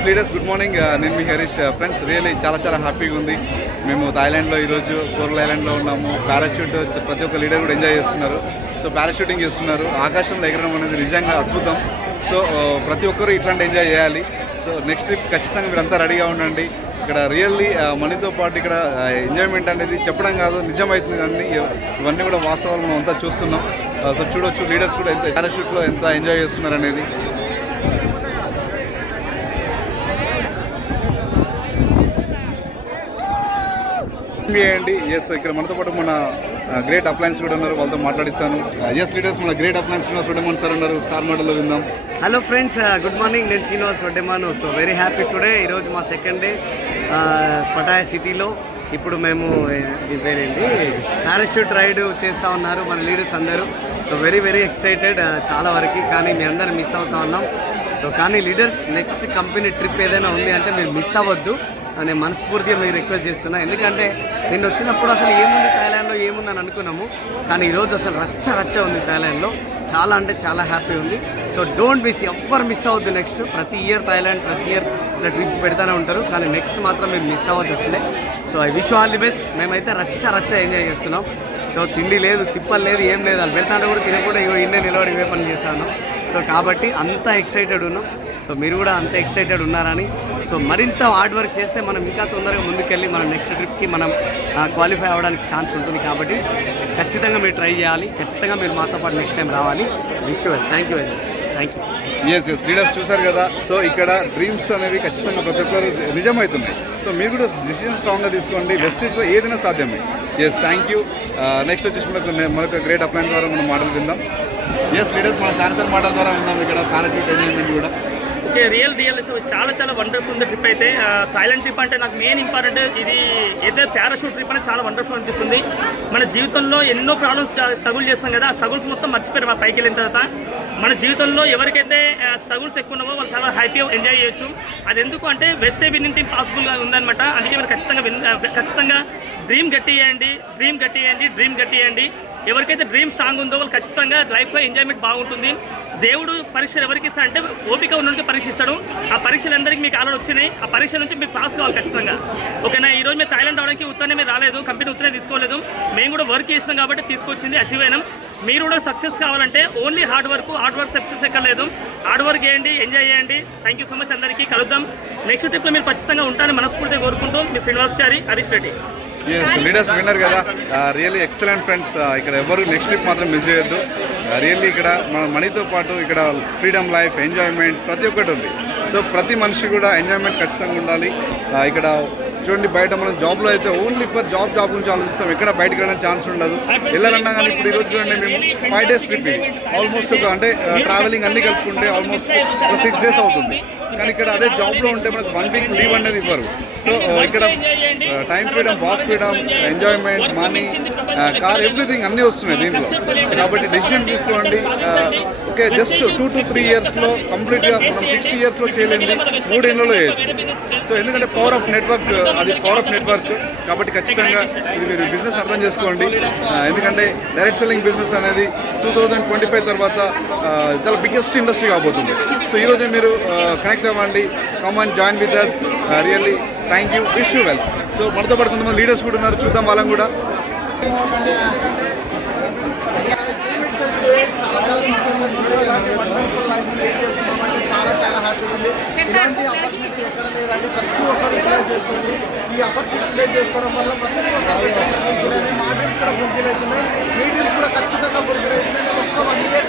Yes leaders good morning. నేను మీ Harish. Friends really చాలా హ్యాపీగా ఉంది. మేము థాయిలాండ్లో ఈరోజు కోరల్ ఐలాండ్లో ఉన్నాము. పారాషూట్ ప్రతి ఒక్క లీడర్ కూడా ఎంజాయ్ చేస్తున్నారు. సో పారాషూటింగ్ చేస్తున్నారు. ఆకాశంలో ఎగరడం అనేది నిజంగా అద్భుతం. సో ప్రతి ఒక్కరు ఇట్లాంటి ఎంజాయ్ చేయాలి. సో నెక్స్ట్ ట్రిప్ ఖచ్చితంగా మీరంతా రెడీగా ఉండండి. ఇక్కడ రియల్లీ మనీతో పాటు ఇక్కడ ఎంజాయ్మెంట్ అనేది చెప్పడం కాదు, నిజమవుతుంది. అన్ని ఇవన్నీ కూడా వాస్తవాలు మనం అంతా చూస్తున్నాం. సో చూడొచ్చు లీడర్స్ కూడా ఎంత పారాషూట్లో ఎంత ఎంజాయ్ చేస్తున్నారు అనేది. చేయండి. ఎస్ ఇక్కడ మనతో పాటు మన గ్రేట్ అప్లయన్స్ కూడా ఉన్నారు, వాళ్ళతో మాట్లాడిస్తాను. ఎస్ లీడర్స్ మన గ్రేట్ అప్లయన్స్ వడ్డెమాన్ సార్ ఉన్నారు, సార్ మాటల్లో విందాం. Hello friends, good morning. నేను Srinivas Vaddeman. So very happy today. ఈరోజు మా సెకండ్ డే పటాయా సిటీలో. ఇప్పుడు మేము పేరేంటి పారాషూట్ రైడ్ చేస్తూ ఉన్నారు మన లీడర్స్ అందరూ. సో వెరీ ఎక్సైటెడ్ చాలా వరకు. కానీ మీ అందరూ మిస్ అవుతా ఉన్నాం. సో కానీ లీడర్స్ నెక్స్ట్ కంపెనీ ట్రిప్ ఏదైనా ఉంది అంటే మీరు మిస్ అవ్వద్దు అని మనస్ఫూర్తిగా మీరు రిక్వెస్ట్ చేస్తున్నా. ఎందుకంటే నిన్న వచ్చినప్పుడు అసలు ఏముంది థాయిలాండ్లో ఏముందని అనుకున్నాము. కానీ ఈరోజు అసలు రచ్చ ఉంది థాయిలాండ్లో. చాలా అంటే చాలా హ్యాపీ ఉంది. సో డోంట్ మిస్, ఎవ్వరు మిస్ అవ్వద్దు. నెక్స్ట్ ప్రతి ఇయర్ థాయిలాండ్ ప్రతి ఇయర్ ఇలా ట్రిప్స్ పెడతానే ఉంటారు. కానీ నెక్స్ట్ మాత్రం మీరు మిస్ అవ్వద్దు అసలే. So I wish all the best. మేమైతే రచ్చ ఎంజాయ్ చేస్తున్నాం. సో తిండి లేదు, తిప్పలు లేదు, ఏం లేదు. అది పెడతాంటే కూడా తినకుండా ఇన్నే నిలబడి ఇవే పని చేస్తాను. సో కాబట్టి అంత ఎక్సైటెడ్ ఉన్నాం. సో మీరు కూడా అంత ఎక్సైటెడ్ ఉన్నారని. సో మరింత హార్డ్ వర్క్ చేస్తే మనం ఇంకా తొందరగా ముందుకెళ్ళి మనం నెక్స్ట్ ట్రిప్కి మనం క్వాలిఫై అవ్వడానికి ఛాన్స్ ఉంటుంది. కాబట్టి ఖచ్చితంగా మీరు ట్రై చేయాలి. ఖచ్చితంగా మీరు మాతో పాటు నెక్స్ట్ టైం రావాలి. Wish you. Thank you very much. Thank you. Yes leaders చూసారు కదా. సో ఇక్కడ డ్రీమ్స్ అనేవి ఖచ్చితంగా ప్రతి ఒక్కరు నిజమవుతున్నాయి. సో మీరు కూడా డిసిజన్ స్ట్రాంగ్గా తీసుకోండి. వెస్టేజ్లో ఏదైనా సాధ్యమే. Yes thank you. నెక్స్ట్ వచ్చేసి మరొక గ్రేట్ అప్లైన్ ద్వారా మనం మాటలు విందాం. ఎస్ లీడర్స్ మన ఛాన్సర్ మాటల ద్వారా విందాం. ఇక్కడ పారాషూట్ ఎంజాయ్మెంట్ కూడా ఓకే. రియల్ చాలా వండర్ఫుల్ ఉంది ట్రిప్ అయితే. థాయిలాండ్ ట్రిప్ అంటే నాకు మెయిన్ ఇంపార్టెంట్ ఇది అయితే పారాషూట్ ట్రిప్ అనేది చాలా వండర్ఫుల్ అనిపిస్తుంది. మన జీవితంలో ఎన్నో ప్రాబ్లమ్స్ స్ట్రగుల్ చేస్తాం కదా, ఆ స్ట్రగుల్స్ మొత్తం మర్చిపోయారు మా పైకి వెళ్ళిన తర్వాత. మన జీవితంలో ఎవరికైతే స్ట్రగుల్స్ ఎక్కువ ఉన్నామో వాళ్ళు చాలా హ్యాపీగా ఎంజాయ్ చేయొచ్చు. అది ఎందుకు అంటే వెస్ట్ విన్నింగ్ టీమ్ పాసిబుల్గా ఉందన్నమాట. అందుకే మీరు ఖచ్చితంగా డ్రీమ్ గట్టియండి. ఎవరికైతే డ్రీమ్ స్ట్రాంగ్ ఉందో వాళ్ళు ఖచ్చితంగా లైఫ్లో ఎంజాయ్మెంట్ బాగుంటుంది. దేవుడు పరీక్షలు ఎవరికి ఇస్తా అంటే ఓపిక ఉన్నందుకు పరీక్షిస్తాడు. ఆ పరీక్షలందరికీ మీకు ఆలోచన వచ్చినాయి. ఆ పరీక్ష నుంచి మీరు పాస్ కావాలి ఖచ్చితంగా. ఓకేనా. ఈరోజు మేము థాయిలాండ్ రావడానికి ఉత్తరనే మీరు రాలేదు, కంపెనీ ఉత్తరనే తీసుకోలేదు. మేము కూడా వర్క్ చేసినాం కాబట్టి తీసుకొచ్చింది, అచీవ్ అయినాం. మీరు కూడా సక్సెస్ కావాలంటే ఓన్లీ హార్డ్ వర్క్ సక్సెస్ ఎక్కర్లేదు. హార్డ్ వర్క్ చేయండి, ఎంజాయ్ చేయండి. Thank you so much. అందరికీ కలుద్దాం. నెక్స్ట్ ట్రిప్లో మీరు ఖచ్చితంగా ఉంటారని మనస్ఫూర్తిగా కోరుకుంటూ మీ Srinivasachari, Harish Reddy. S leaders winner కదా. Really excellent friends. ఇక్కడ ఎవరు నెక్స్ట్ ట్రిప్ మాత్రం మిస్ చేయొద్దు. రియల్లీ ఇక్కడ మన మనీతో పాటు ఇక్కడ ఫ్రీడమ్ లైఫ్, ఎంజాయ్మెంట్ ప్రతి ఒక్కటి ఉంది. సో ప్రతి మనిషి కూడా ఎంజాయ్మెంట్ ఖచ్చితంగా ఉండాలి. ఇక్కడ చూడండి, బయట మనం జాబ్లో అయితే ఓన్లీ ఫర్ జాబ్ గురించి ఆలోచిస్తాం. ఎక్కడ బయటకు వెళ్ళడానికి ఛాన్స్ ఉండదు. వెళ్ళాలన్నా కానీ ఇప్పుడు ఈరోజు చూడండి మేము 5 days ట్రిప్. ఆల్మోస్ట్ అంటే ట్రావెలింగ్ అన్నీ కలుపుకుంటే ఆల్మోస్ట్ 6 days అవుతుంది. కానీ ఇక్కడ అదే జాబ్లో ఉంటే మనకు 1 week లీవ్ అనేది ఇవ్వరు. సో ఇక్కడ time freedom, boss freedom, enjoyment, money, car, everything అన్నీ వస్తున్నాయి దీంట్లో. కాబట్టి డెసిషన్ తీసుకోండి. ఓకే, జస్ట్ 2 to 3 yearsలో కంప్లీట్గా మనం 60 yearsలో చేయలేండి 3 ఏళ్ళలో చేయొచ్చు. సో ఎందుకంటే పవర్ ఆఫ్ నెట్వర్క్, అది పవర్ ఆఫ్ నెట్వర్క్. కాబట్టి ఖచ్చితంగా ఇది మీరు బిజినెస్ అర్థం చేసుకోండి. ఎందుకంటే డైరెక్ట్ సెల్లింగ్ బిజినెస్ అనేది 2025 తర్వాత చాలా బిగ్గెస్ట్ ఇండస్ట్రీ కాబోతుంది. సో ఈరోజే మీరు కనెక్ట్ అవ్వండి. Come and join with us. Really thank you. Wish you well. So మనతో పాటు కొంతమంది లీడర్స్ కూడా ఉన్నారు, చూద్దాం వాళ్ళని కూడా. చాలా హ్యాపీ ఉంది. ఇలాంటి ఆపర్చునిటీ ఎక్కడ లేదంటే ప్రతి ఒక్కరు యూటిలైజ్ చేసుకోండి. ఈ ఆపర్చునిటీ యూటిలైజ్ చేసుకోవడం వల్ల ప్రతి ఒక్కరు మా డ్రీమ్స్ కూడా ఫుల్ఫిల్ అవుతున్నాయి. మీ డ్రీమ్స్ కూడా ఖచ్చితంగా ఫుల్ఫిల్ అవుతున్నాయి. నేను ఒక్క 1 year